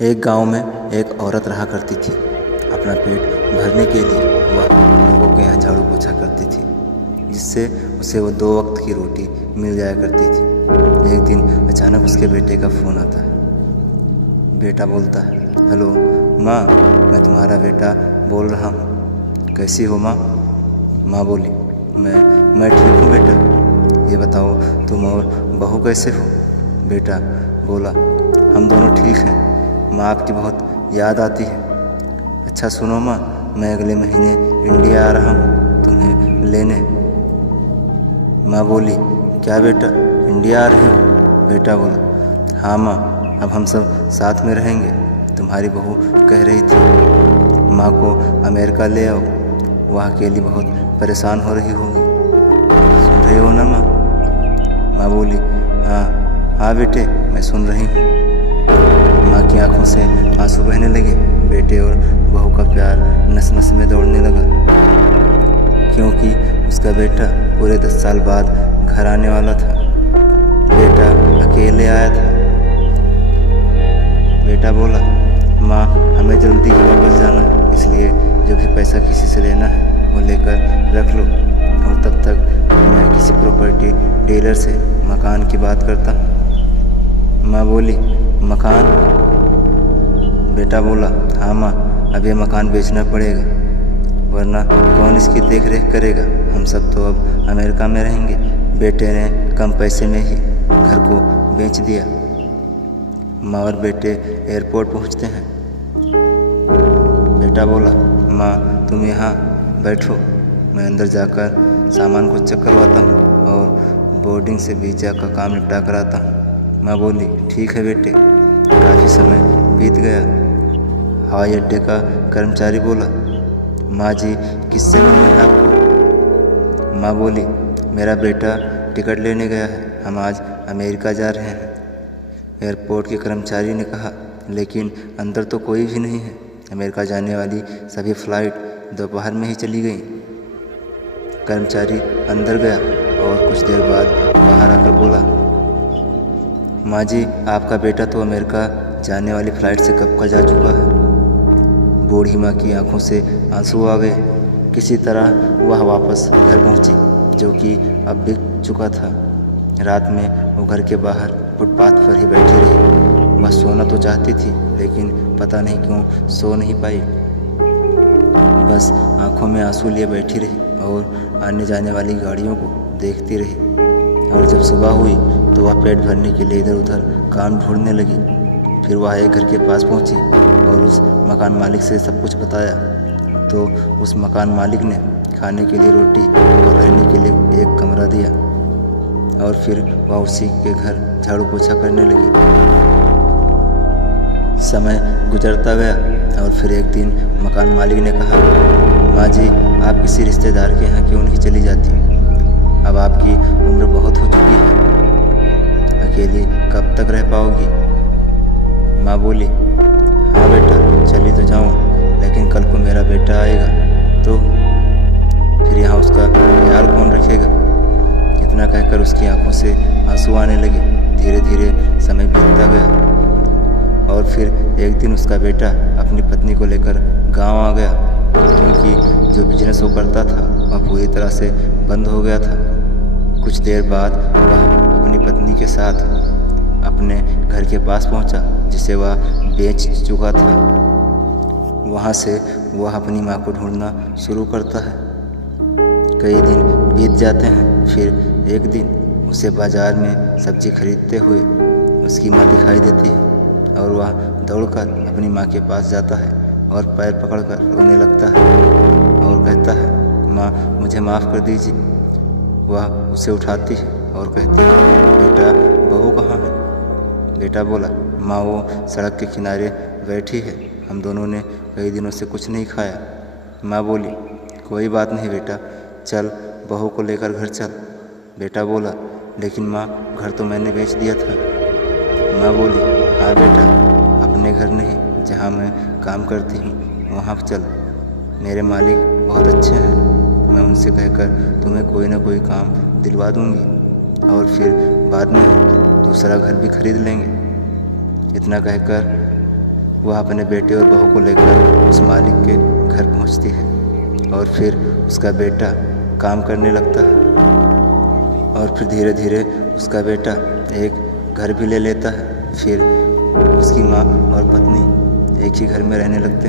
एक गांव में एक औरत रहा करती थी। अपना पेट भरने के लिए वह लोगों के यहाँ झाड़ू पोछा करती थी, जिससे उसे वो 2 वक्त की रोटी मिल जाया करती थी। एक दिन अचानक उसके बेटे का फ़ोन आता है। बेटा बोलता है, हेलो माँ, मैं तुम्हारा बेटा बोल रहा हूँ। कैसी हो माँ? माँ बोली, मैं ठीक हूँ बेटा। ये बताओ तुम और बहू कैसे हो? बेटा बोला, हम दोनों ठीक हैं। माँ आपकी बहुत याद आती है। अच्छा सुनो माँ, मैं अगले महीने इंडिया आ रहा हूँ तुम्हें लेने। माँ बोली, क्या बेटा इंडिया आ रही हो? बेटा बोला, हाँ माँ, अब हम सब साथ में रहेंगे। तुम्हारी बहू कह रही थी माँ को अमेरिका ले आओ, वहाँ अकेली बहुत परेशान हो रही होगी। सुन रही हो ना माँ? माँ बोली, हाँ बेटे, मैं सुन रही हूँ। माँ की आंखों से आंसू बहने लगे। बेटे और बहू का प्यार नस नस में दौड़ने लगा, क्योंकि उसका बेटा पूरे 10 साल बाद घर आने वाला था। बेटा अकेले आया था। बेटा बोला, माँ हमें जल्दी ही वापस जाना है, इसलिए जो भी पैसा किसी से लेना है वो लेकर रख लो, और तब तक मैं किसी प्रॉपर्टी डीलर से मकान की बात करता हूँ। माँ बोली, मकान? बेटा बोला, हाँ माँ, अब ये मकान बेचना पड़ेगा, वरना कौन इसकी देख रेख करेगा? हम सब तो अब अमेरिका में रहेंगे। बेटे ने कम पैसे में ही घर को बेच दिया। माँ और बेटे एयरपोर्ट पहुँचते हैं। बेटा बोला, माँ तुम यहाँ बैठो, मैं अंदर जाकर सामान को चेक करवाता हूँ और बोर्डिंग से वीज़ा का काम निपटा कर आता हूँ। माँ बोली, ठीक है बेटे। काफ़ी समय बीत गया। हवाई अड्डे का कर्मचारी बोला, माँ जी किससे मिलना है आपको? माँ बोली, मेरा बेटा टिकट लेने गया है, हम आज अमेरिका जा रहे हैं। एयरपोर्ट के कर्मचारी ने कहा, लेकिन अंदर तो कोई भी नहीं है। अमेरिका जाने वाली सभी फ़्लाइट दोपहर में ही चली गई। कर्मचारी अंदर गया और कुछ देर बाद बाहर आकर बोला, माँ जी आपका बेटा तो अमेरिका जाने वाली फ़्लाइट से कब का जा चुका है। बूढ़ी माँ की आंखों से आंसू आ गए। किसी तरह वह वापस घर पहुँची, जो कि अब बिक चुका था। रात में वो घर के बाहर फुटपाथ पर ही बैठी रही। वह सोना तो चाहती थी, लेकिन पता नहीं क्यों सो नहीं पाई। बस आंखों में आंसू लिए बैठी रही और आने जाने वाली गाड़ियों को देखती रही। और जब सुबह हुई तो वह पेट भरने के लिए इधर उधर काम ढूंढने लगी। फिर वह एक घर के पास पहुंची और उस मकान मालिक से सब कुछ बताया। तो उस मकान मालिक ने खाने के लिए रोटी और रहने के लिए एक कमरा दिया, और फिर वह उसी के घर झाड़ू पोछा करने लगी। समय गुजरता गया और फिर एक दिन मकान मालिक ने कहा, माँ जी आप किसी रिश्तेदार के यहाँ क्यों नहीं चली जाती? अब आपकी उम्र बहुत हो चुकी है, अकेली कब तक रह पाओगी? माँ बोली, हाँ बेटा चली तो जाऊँ, लेकिन कल को मेरा बेटा आएगा तो फिर यहाँ उसका ख्याल कौन रखेगा? इतना कहकर उसकी आंखों से आंसू आने लगे। धीरे धीरे समय बीतता गया और फिर एक दिन उसका बेटा अपनी पत्नी को लेकर गांव आ गया, क्योंकि जो बिजनेस वो करता था वह पूरी तरह से बंद हो गया था। कुछ देर बाद वह अपनी पत्नी के साथ अपने घर के पास पहुंचा, जिसे वह बेच चुका था। वहां से वह अपनी माँ को ढूंढना शुरू करता है। कई दिन बीत जाते हैं। फिर एक दिन उसे बाजार में सब्जी खरीदते हुए उसकी माँ दिखाई देती है और वह दौड़कर अपनी माँ के पास जाता है और पैर पकड़कर रोने लगता है और कहता है, माँ मुझे माफ़ कर दीजिए। वह उसे उठाती है और कहती है, बेटा बहू कहाँ है? बेटा बोला, माँ वो सड़क के किनारे बैठी है, हम दोनों ने कई दिनों से कुछ नहीं खाया। माँ बोली, कोई बात नहीं बेटा, चल बहू को लेकर घर चल। बेटा बोला, लेकिन माँ घर तो मैंने बेच दिया था। माँ बोली, हाँ बेटा, अपने घर नहीं, जहाँ मैं काम करती हूँ वहाँ चल। मेरे मालिक बहुत अच्छे हैं, मैं उनसे कहकर तुम्हें कोई ना कोई काम दिलवा दूँगी और फिर बाद में दूसरा घर भी खरीद लेंगे। इतना कहकर वह अपने बेटे और बहू को लेकर उस मालिक के घर पहुंचती है और फिर उसका बेटा काम करने लगता है और फिर धीरे धीरे उसका बेटा एक घर भी ले लेता है। फिर उसकी माँ और पत्नी एक ही घर में रहने लगते हैं।